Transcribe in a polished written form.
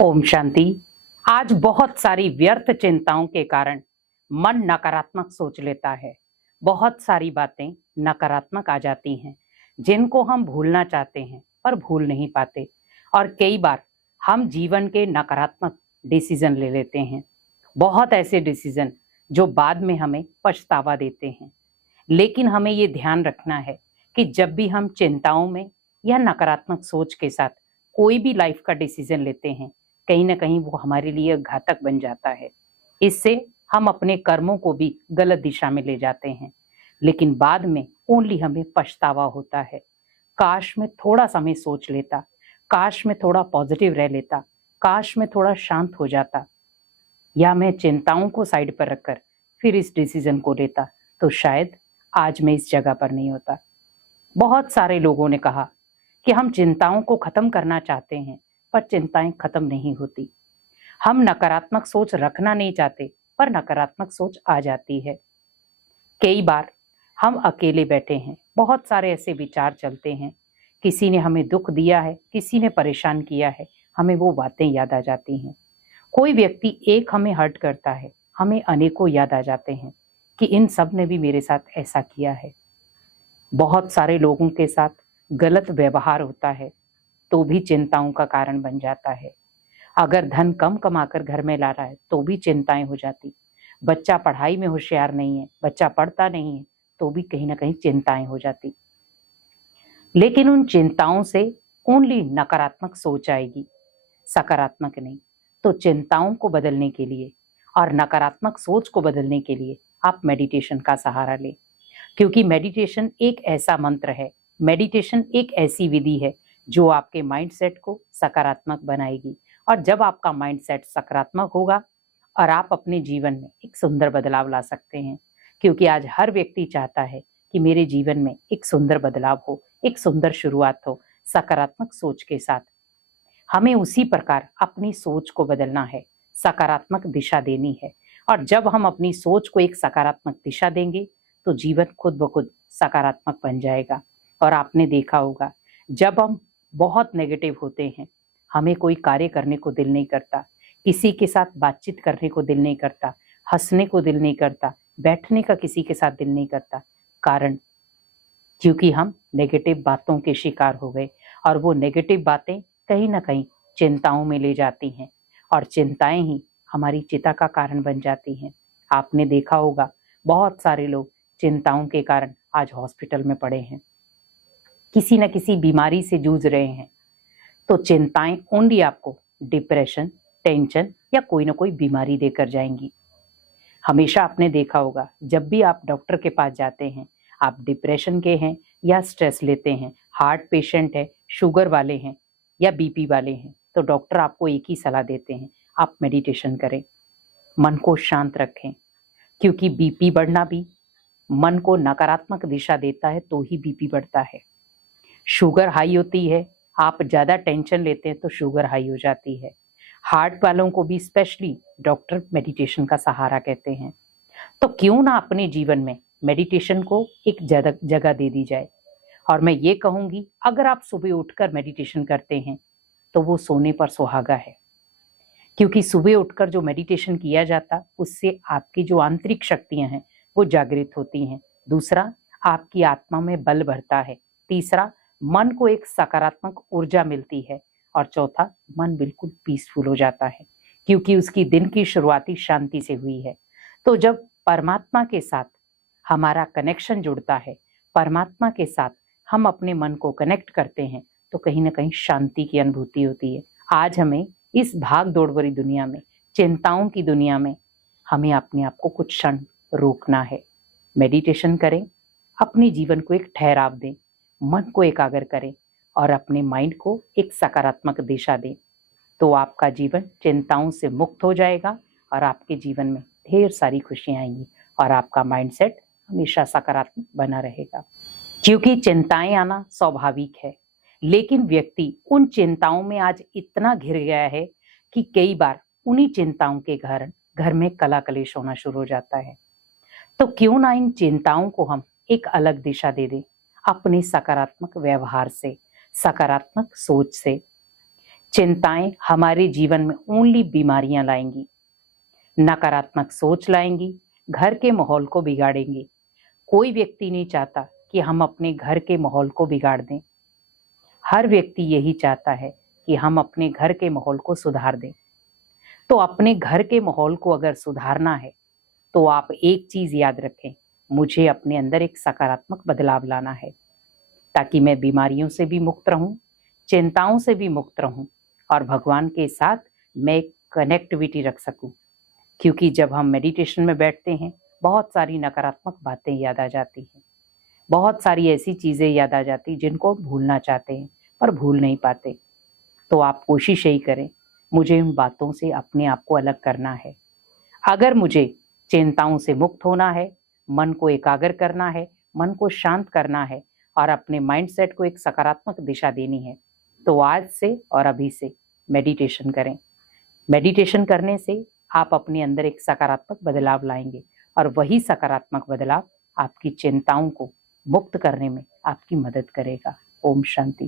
ओम शांति। आज बहुत सारी व्यर्थ चिंताओं के कारण मन नकारात्मक सोच लेता है। बहुत सारी बातें नकारात्मक आ जाती हैं जिनको हम भूलना चाहते हैं पर भूल नहीं पाते। और कई बार हम जीवन के नकारात्मक डिसीजन ले लेते हैं, बहुत ऐसे डिसीजन जो बाद में हमें पछतावा देते हैं। लेकिन हमें ये ध्यान रखना है कि जब भी हम चिंताओं में या नकारात्मक सोच के साथ कोई भी लाइफ का डिसीजन लेते हैं, कहीं ना कहीं वो हमारे लिए घातक बन जाता है। इससे हम अपने कर्मों को भी गलत दिशा में ले जाते हैं, लेकिन बाद में ओनली हमें पछतावा होता है। काश मैं थोड़ा समय सोच लेता, काश मैं थोड़ा पॉजिटिव रह लेता, काश मैं थोड़ा शांत हो जाता, या मैं चिंताओं को साइड पर रखकर फिर इस डिसीजन को लेता, तो शायद आज मैं इस जगह पर नहीं होता। बहुत सारे लोगों ने कहा कि हम चिंताओं को खत्म करना चाहते हैं पर चिंताएं खत्म नहीं होती। हम नकारात्मक सोच रखना नहीं चाहते पर नकारात्मक सोच आ जाती है। कई बार हम अकेले बैठे हैं, बहुत सारे ऐसे विचार चलते हैं, किसी ने हमें दुख दिया है, किसी ने परेशान किया है, हमें वो बातें याद आ जाती हैं। कोई व्यक्ति एक हमें हर्ट करता है, हमें अनेकों याद आ जाते हैं कि इन सब ने भी मेरे साथ ऐसा किया है। बहुत सारे लोगों के साथ गलत व्यवहार होता है तो भी चिंताओं का कारण बन जाता है। अगर धन कम कमाकर घर में ला रहा है तो भी चिंताएं हो जाती। बच्चा पढ़ाई में होशियार नहीं है, बच्चा पढ़ता नहीं है, तो भी कहीं ना कहीं चिंताएं हो जाती। लेकिन उन चिंताओं से ओनली नकारात्मक सोच आएगी, सकारात्मक नहीं। तो चिंताओं को बदलने के लिए और नकारात्मक सोच को बदलने के लिए आप मेडिटेशन का सहारा लें, क्योंकि मेडिटेशन एक ऐसा मंत्र है, मेडिटेशन एक ऐसी विधि है जो आपके माइंडसेट को सकारात्मक बनाएगी। और जब आपका माइंडसेट सकारात्मक होगा और आप अपने जीवन में एक सुंदर बदलाव ला सकते हैं, क्योंकि आज हर व्यक्ति चाहता है कि मेरे जीवन में एक सुंदर बदलाव हो, एक सुंदर शुरुआत हो सकारात्मक सोच के साथ। हमें उसी प्रकार अपनी सोच को बदलना है, सकारात्मक दिशा देनी है। और जब हम अपनी सोच को एक सकारात्मक दिशा देंगे तो जीवन खुद ब खुद सकारात्मक बन जाएगा। और आपने देखा होगा, जब हम बहुत नेगेटिव होते हैं, हमें कोई कार्य करने को दिल नहीं करता, किसी के साथ बातचीत करने को दिल नहीं करता, हंसने को दिल नहीं करता, बैठने का किसी के साथ दिल नहीं करता। कारण क्योंकि हम नेगेटिव बातों के शिकार हो गए, और वो नेगेटिव बातें कहीं ना कहीं चिंताओं में ले जाती हैं, और चिंताएं ही हमारी चिता का कारण बन जाती हैं। आपने देखा होगा, बहुत सारे लोग चिंताओं के कारण आज हॉस्पिटल में पड़े हैं, किसी न किसी बीमारी से जूझ रहे हैं। तो चिंताएं ओनली आपको डिप्रेशन, टेंशन या कोई ना कोई बीमारी देकर जाएंगी। हमेशा आपने देखा होगा, जब भी आप डॉक्टर के पास जाते हैं, आप डिप्रेशन के हैं या स्ट्रेस लेते हैं, हार्ट पेशेंट है, शुगर वाले हैं या बीपी वाले हैं, तो डॉक्टर आपको एक ही सलाह देते हैं, आप मेडिटेशन करें, मन को शांत रखें। क्योंकि बीपी बढ़ना भी मन को नकारात्मक दिशा देता है, तो ही बीपी बढ़ता है। शुगर हाई होती है, आप ज्यादा टेंशन लेते हैं तो शुगर हाई हो जाती है। हार्ट वालों को भी स्पेशली डॉक्टर मेडिटेशन का सहारा कहते हैं। तो क्यों ना अपने जीवन में मेडिटेशन को एक जगह दे दी जाए। और मैं ये कहूंगी, अगर आप सुबह उठकर मेडिटेशन करते हैं तो वो सोने पर सुहागा है, क्योंकि सुबह उठकर जो मेडिटेशन किया जाता, उससे आपकी जो आंतरिक शक्तियां हैं वो जागृत होती हैं। दूसरा, आपकी आत्मा में बल बढ़ता है। तीसरा, मन को एक सकारात्मक ऊर्जा मिलती है। और चौथा, मन बिल्कुल पीसफुल हो जाता है, क्योंकि उसकी दिन की शुरुआती शांति से हुई है। तो जब परमात्मा के साथ हमारा कनेक्शन जुड़ता है, परमात्मा के साथ हम अपने मन को कनेक्ट करते हैं, तो कहीं ना कहीं शांति की अनुभूति होती है। आज हमें इस भाग दौड़ भरी दुनिया में, चिंताओं की दुनिया में, हमें अपने आप को कुछ क्षण रोकना है। मेडिटेशन करें, अपने जीवन को एक ठहराव दें, मन को एकाग्र करें और अपने माइंड को एक सकारात्मक दिशा दें, तो आपका जीवन चिंताओं से मुक्त हो जाएगा और आपके जीवन में ढेर सारी खुशियां आएंगी और आपका माइंडसेट हमेशा सकारात्मक बना रहेगा। क्योंकि चिंताएं आना स्वाभाविक है, लेकिन व्यक्ति उन चिंताओं में आज इतना घिर गया है कि कई बार उन्हीं चिंताओं के कारण घर में कला कलेश होना शुरू हो जाता है। तो क्यों ना इन चिंताओं को हम एक अलग दिशा दे दें, अपने सकारात्मक व्यवहार से, सकारात्मक सोच से। चिंताएं हमारे जीवन में ओनली बीमारियां लाएंगी, नकारात्मक सोच लाएंगी, घर के माहौल को बिगाड़ेंगी। कोई व्यक्ति नहीं चाहता कि हम अपने घर के माहौल को बिगाड़ दें। हर व्यक्ति यही चाहता है कि हम अपने घर के माहौल को सुधार दें। तो अपने घर के माहौल को अगर सुधारना है तो आप एक चीज याद रखें, मुझे अपने अंदर एक सकारात्मक बदलाव लाना है, ताकि मैं बीमारियों से भी मुक्त रहूं, चिंताओं से भी मुक्त रहूं और भगवान के साथ मैं कनेक्टिविटी रख सकूं। क्योंकि जब हम मेडिटेशन में बैठते हैं, बहुत सारी नकारात्मक बातें याद आ जाती हैं, बहुत सारी ऐसी चीजें याद आ जाती जिनको भूलना चाहते हैं पर भूल नहीं पाते। तो आप कोशिश यही करें, मुझे इन बातों से अपने आप को अलग करना है। अगर मुझे चिंताओं से मुक्त होना है, मन को एकाग्र करना है, मन को शांत करना है और अपने माइंडसेट को एक सकारात्मक दिशा देनी है, तो आज से और अभी से मेडिटेशन करें। मेडिटेशन करने से आप अपने अंदर एक सकारात्मक बदलाव लाएंगे और वही सकारात्मक बदलाव आपकी चिंताओं को मुक्त करने में आपकी मदद करेगा। ओम शांति।